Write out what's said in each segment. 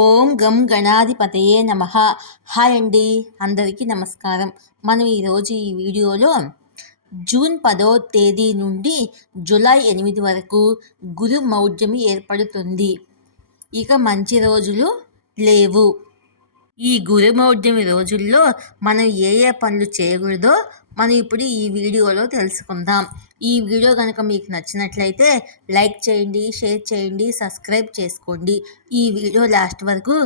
ఓం గం గణాధిపతయే నమ. హాయ్ అండి అందరికీ నమస్కారం. మనం ఈరోజు ఈ వీడియోలో జూన్ పదో తేదీ నుండి జూలై ఎనిమిది వరకు గురు మౌఢ్యమి ఏర్పడుతుంది. ఇక మంచి రోజులు లేవు. ఈ గురుమౌఢ్యమి రోజుల్లో మనం ఏ ఏ పనులు చేయకూడదో మనం ఇప్పుడు ఈ వీడియోలో తెలుసుకుందాం. ఈ వీడియో కనుక మీకు నచ్చినట్లయితే లైక్ చేయండి షేర్ చేయండి సబ్స్క్రైబ్ చేసుకోండి. ఈ వీడియో లాస్ట్ వరకు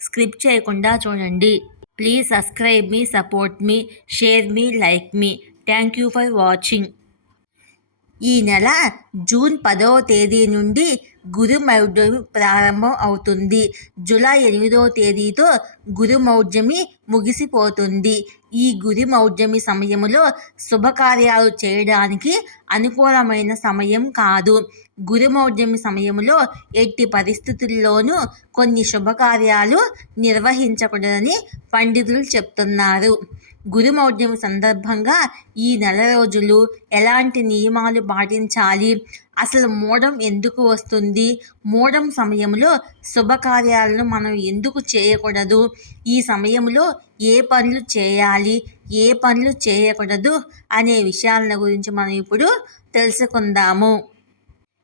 స్క్రిప్ట్ చేయకుండా చూడండి. ప్లీజ్ సబ్స్క్రైబ్ మీ సపోర్ట్ మీ షేర్ మీ like me. Thank you for watching. ఈ నెల జూన్ పదవ తేదీ నుండి గురుమౌఢ్యమి ప్రారంభం అవుతుంది. జూలై ఎనిమిదవ తేదీతో గురుమౌఢ్యమి ముగిసిపోతుంది. ఈ గురుమౌఢ్యమి సమయంలో శుభకార్యాలు చేయడానికి అనుకూలమైన సమయం కాదు. గురుమౌఢ్యమి సమయంలో ఎట్టి పరిస్థితుల్లోనూ కొన్ని శుభకార్యాలు నిర్వహించకూడదని పండితులు చెప్తున్నారు. గురుమౌఢ్యమి సందర్భంగా ఈ నెల రోజులు ఎలాంటి నియమాలు పాటించాలి? అసలు మూఢం ఎందుకు వస్తుంది? మూఢం సమయంలో శుభకార్యాలను మనం ఎందుకు చేయకూడదు? ఈ సమయంలో ఏ పనులు చేయాలి? ఏ పనులు చేయకూడదు? అనే విషయాల గురించి మనం ఇప్పుడు తెలుసుకుందాము.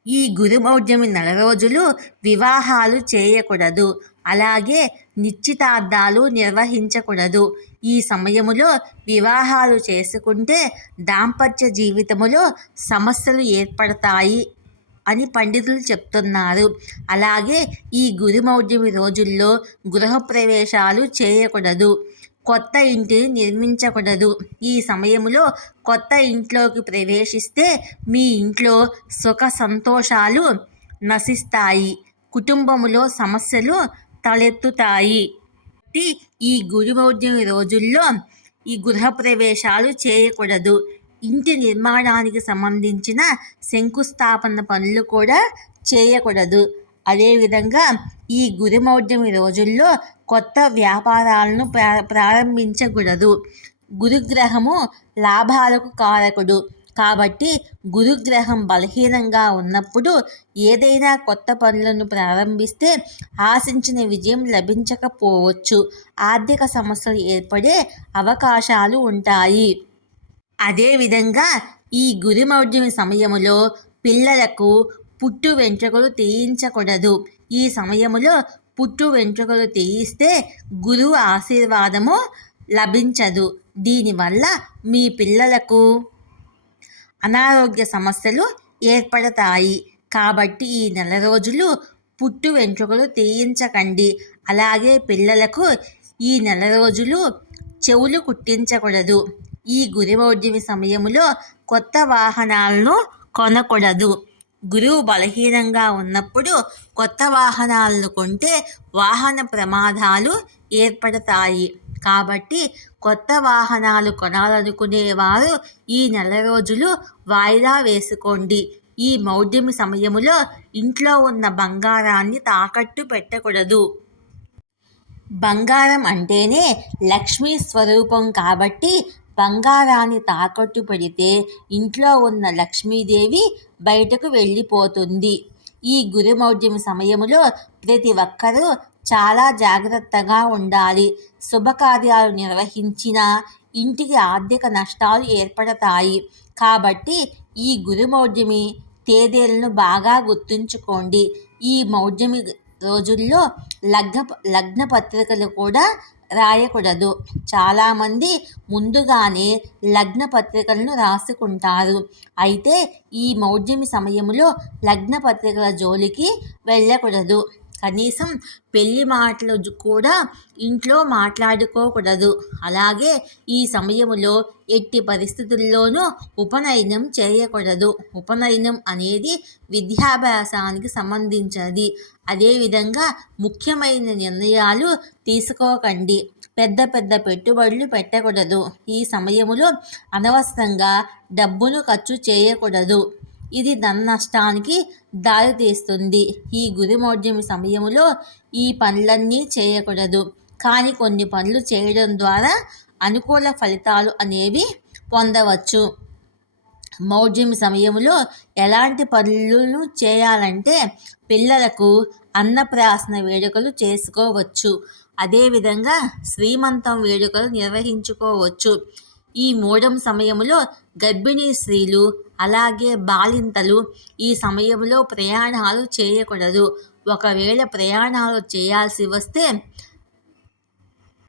ఈ గురుమౌఢ్యమి నెల రోజులు వివాహాలు చేయకూడదు. అలాగే నిశ్చితార్థాలు నిర్వహించకూడదు. ఈ సమయములో వివాహాలు చేసుకుంటే దాంపత్య జీవితములో సమస్యలు ఏర్పడతాయి అని పండితులు చెప్తున్నారు. అలాగే ఈ గురుమౌఢ్యమి రోజుల్లో గృహప్రవేశాలు చేయకూడదు. కొత్త ఇంటిని నిర్మించకూడదు. ఈ సమయంలో కొత్త ఇంట్లోకి ప్రవేశిస్తే మీ ఇంట్లో సుఖ సంతోషాలు నశిస్తాయి. కుటుంబములో సమస్యలు తలెత్తుతాయి. ఈ గురుమౌఢ్యమి రోజుల్లో ఈ గృహప్రవేశాలు చేయకూడదు. ఇంటి నిర్మాణానికి సంబంధించిన శంకుస్థాపన పనులు కూడా చేయకూడదు. అదేవిధంగా ఈ గురుమౌఢ్యమి రోజుల్లో కొత్త వ్యాపారాలను ప్రా ప్రారంభించకూడదు. గురుగ్రహము లాభాలకు కారకుడు. కాబట్టి గురుగ్రహం బలహీనంగా ఉన్నప్పుడు ఏదైనా కొత్త పనులను ప్రారంభిస్తే ఆశించిన విజయం లభించకపోవచ్చు. ఆర్థిక సమస్యలు ఏర్పడే అవకాశాలు ఉంటాయి. అదేవిధంగా ఈ గురుమౌఢ్యమి సమయంలో పిల్లలకు పుట్టు వెంట్రుకలు తీయించకూడదు. ఈ సమయంలో పుట్టు వెంట్రుకలు తీయిస్తే గురువు ఆశీర్వాదము లభించదు. దీనివల్ల మీ పిల్లలకు అనారోగ్య సమస్యలు ఏర్పడతాయి. కాబట్టి ఈ నెల రోజులు పుట్టు వెంట్రుకలు తీయించకండి. అలాగే పిల్లలకు ఈ నెల రోజులు చెవులు కుట్టించకూడదు. ఈ గురుమౌఢ్యమి సమయంలో కొత్త వాహనాలను కొనకూడదు. గురువు బలహీనంగా ఉన్నప్పుడు కొత్త వాహనాలను కొంటే వాహన ప్రమాదాలు ఏర్పడతాయి. కాబట్టి కొత్త వాహనాలు కొనాలనుకునేవారు ఈ నెల రోజులు వాయిదా వేసుకోండి. ఈ మౌఢ్యమి సమయములో ఇంట్లో ఉన్న బంగారాన్ని తాకట్టు పెట్టకూడదు. బంగారం అంటేనే లక్ష్మీ స్వరూపం కాబట్టి బంగారాన్ని తాకట్టు పెడితే ఇంట్లో ఉన్న లక్ష్మీదేవి బయటకు వెళ్ళిపోతుంది. ఈ గురుమౌఢ్యం సమయంలో ప్రతి ఒక్కరూ చాలా జాగ్రత్తగా ఉండాలి. శుభకార్యాలు నిర్వహించిన ఇంటికి ఆర్థిక నష్టాలు ఏర్పడతాయి. కాబట్టి ఈ గురుమౌఢ్యమి తేదీలను బాగా గుర్తుంచుకోండి. ఈ మౌఢ్యమి రోజుల్లో లగ్న లగ్న పత్రికలు కూడా రాయకూడదు. చాలామంది ముందుగానే లగ్న పత్రికలను రాసుకుంటారు. అయితే ఈ మౌఢ్యమి సమయంలో లగ్న పత్రికల జోలికి వెళ్ళకూడదు. కనీసం పెళ్ళి మాటలు కూడా ఇంట్లో మాట్లాడుకోకూడదు. అలాగే ఈ సమయంలో ఎట్టి పరిస్థితుల్లోనూ ఉపనయనం చేయకూడదు. ఉపనయనం అనేది విద్యాభ్యాసానికి సంబంధించినది. అదేవిధంగా ముఖ్యమైన నిర్ణయాలు తీసుకోకండి. పెద్ద పెద్ద పెట్టుబడులు పెట్టకూడదు. ఈ సమయంలో అనవసరంగా డబ్బును ఖర్చు చేయకూడదు. ఇది ధన నష్టానికి దారితీస్తుంది. ఈ గురుమౌఢ్యమి సమయంలో ఈ పనులన్నీ చేయకూడదు. కానీ కొన్ని పనులు చేయడం ద్వారా అనుకూల ఫలితాలు అనేవి పొందవచ్చు. మౌఢ్యం సమయంలో ఎలాంటి పనులను చేయాలంటే పిల్లలకు అన్నప్రాసన వేడుకలు చేసుకోవచ్చు. అదేవిధంగా శ్రీమంతం వేడుకలు నిర్వహించుకోవచ్చు. ఈ మూడం సమయంలో గర్భిణీ స్త్రీలు అలాగే బాలింతలు ఈ సమయంలో ప్రయాణాలు చేయకూడదు. ఒకవేళ ప్రయాణాలు చేయాల్సి వస్తే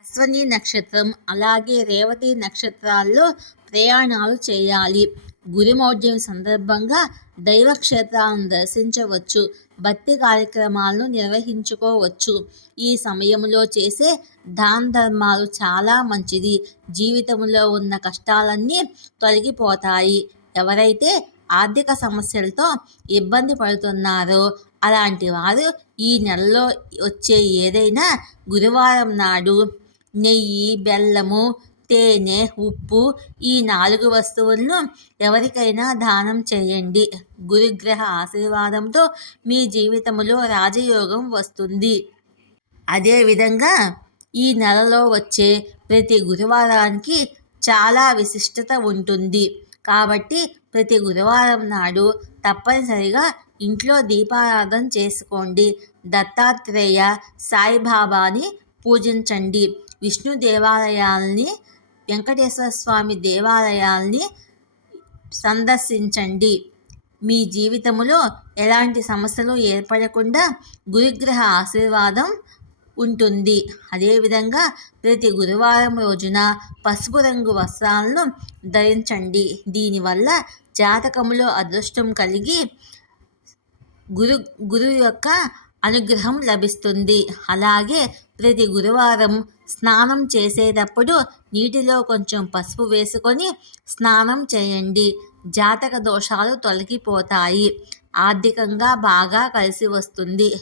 అశ్వని నక్షత్రం అలాగే రేవతి నక్షత్రాల్లో ప్రయాణాలు చేయాలి. గురిమౌఢ్యం సందర్భంగా దైవక్షేత్రాలను దర్శించవచ్చు భక్తి కార్యక్రమాలను నిర్వహించుకోవచ్చు. ఈ సమయంలో చేసే దాన ధర్మాలు చాలా మంచిది. జీవితంలో ఉన్న కష్టాలన్నీ తొలగిపోతాయి. ఎవరైతే ఆర్థిక సమస్యలతో ఇబ్బంది పడుతున్నారో అలాంటి వారు ఈ నెలలో వచ్చే ఏదైనా గురువారం నాడు నెయ్యి బెల్లము తేనె ఉప్పు ఈ నాలుగు వస్తువులను ఎవరికైనా దానం చేయండి. గురుగ్రహ ఆశీర్వాదంతో మీ జీవితంలో రాజయోగం వస్తుంది. అదేవిధంగా ఈ నెలలో వచ్చే ప్రతి గురువారానికి చాలా విశిష్టత ఉంటుంది. కాబట్టి ప్రతి గురువారం నాడు తప్పనిసరిగా ఇంట్లో దీపారాధన చేసుకోండి. దత్తాత్రేయ సాయిబాబాని పూజించండి. విష్ణు దేవాలయాల్ని వెంకటేశ్వర స్వామి దేవాలయాల్ని సందర్శించండి. మీ జీవితంలో ఎలాంటి సమస్యలు ఏర్పడకుండా గురుగ్రహ ఆశీర్వాదం ఉంటుంది. అదేవిధంగా ప్రతి గురువారం రోజున పసుపు రంగు వస్త్రాలను ధరించండి. దీనివల్ల జాతకంలో అదృష్టం కలిగి గురు గురువు యొక్క అనుగ్రహం లభిస్తుంది. అలాగే ప్రతి గురువారం స్నానం చేసేటప్పుడు నీటిలో కొంచెం పసుపు వేసుకొని స్నానం చేయండి. జాతక దోషాలు తొలగిపోతాయి. ఆర్థికంగా బాగా కలిసి వస్తుంది.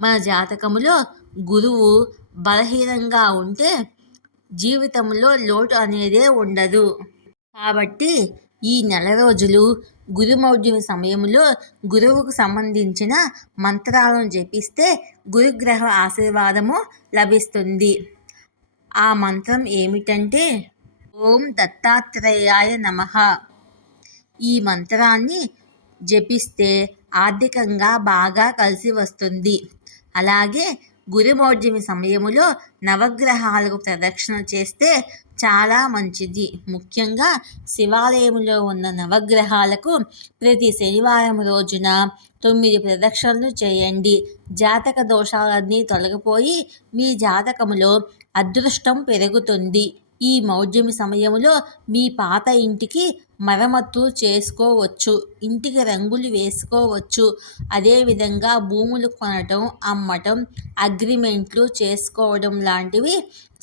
మన జాతకంలో గురువు బలహీనంగా ఉంటే జీవితంలో లోటు అనేదే ఉండదు. కాబట్టి ఈ నెల రోజులు గురుమౌఢ్యం సమయంలో గురువుకు సంబంధించిన మంత్రాలను జపిస్తే గురుగ్రహ ఆశీర్వాదము లభిస్తుంది. ఆ మంత్రం ఏమిటంటే ఓం దత్తాత్రేయాయ నమ. ఈ మంత్రాన్ని జపిస్తే ఆర్థికంగా బాగా కలిసి వస్తుంది. అలాగే గురుమౌఢ్యమి సమయములో నవగ్రహాలకు ప్రదక్షిణ చేస్తే చాలా మంచిది. ముఖ్యంగా శివాలయంలో ఉన్న నవగ్రహాలకు ప్రతి శనివారం రోజున తొమ్మిది ప్రదక్షిణలు చేయండి. జాతక దోషాలన్నీ తొలగిపోయి మీ జాతకములో అదృష్టం పెరుగుతుంది. ఈ మౌఢ్యమి సమయంలో మీ పాత ఇంటికి మరమ్మతు చేసుకోవచ్చు. ఇంటికి రంగులు వేసుకోవచ్చు. అదేవిధంగా భూములు కొనటం అమ్మటం అగ్రిమెంట్లు చేసుకోవడం లాంటివి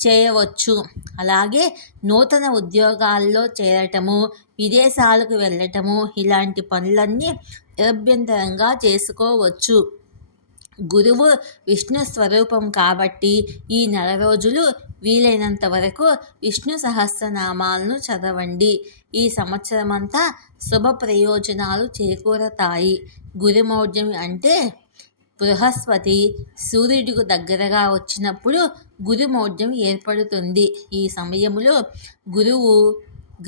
చేయవచ్చు. అలాగే నూతన ఉద్యోగాల్లో చేరటము విదేశాలకు వెళ్ళటము ఇలాంటి పనులన్నీ అభ్యంతరంగా చేసుకోవచ్చు. గురువు విష్ణు స్వరూపం కాబట్టి ఈ నెల రోజులు వీలైనంత వరకు విష్ణు సహస్రనామాలను చదవండి. ఈ సంవత్సరమంతా శుభ ప్రయోజనాలు చేకూరతాయి. గురుమౌఢ్యమి అంటే బృహస్పతి సూర్యుడికి దగ్గరగా వచ్చినప్పుడు గురుమౌఢ్యం ఏర్పడుతుంది. ఈ సమయంలో గురువు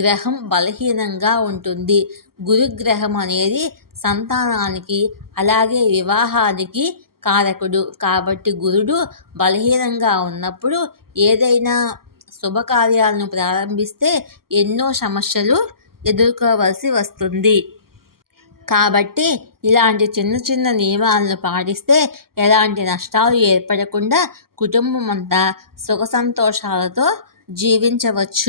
గ్రహం బలహీనంగా ఉంటుంది. గురుగ్రహం అనేది సంతానానికి అలాగే వివాహానికి కారకుడు కాబట్టి గురుడు బలహీనంగా ఉన్నప్పుడు ఏదైనా శుభకార్యాలను ప్రారంభిస్తే ఎన్నో సమస్యలు ఎదుర్కోవలసి వస్తుంది. కాబట్టి ఇలాంటి చిన్న చిన్న నియమాలను పాటిస్తే ఎలాంటి నష్టాలు ఏర్పడకుండా కుటుంబం అంతా సుఖ సంతోషాలతో జీవించవచ్చు.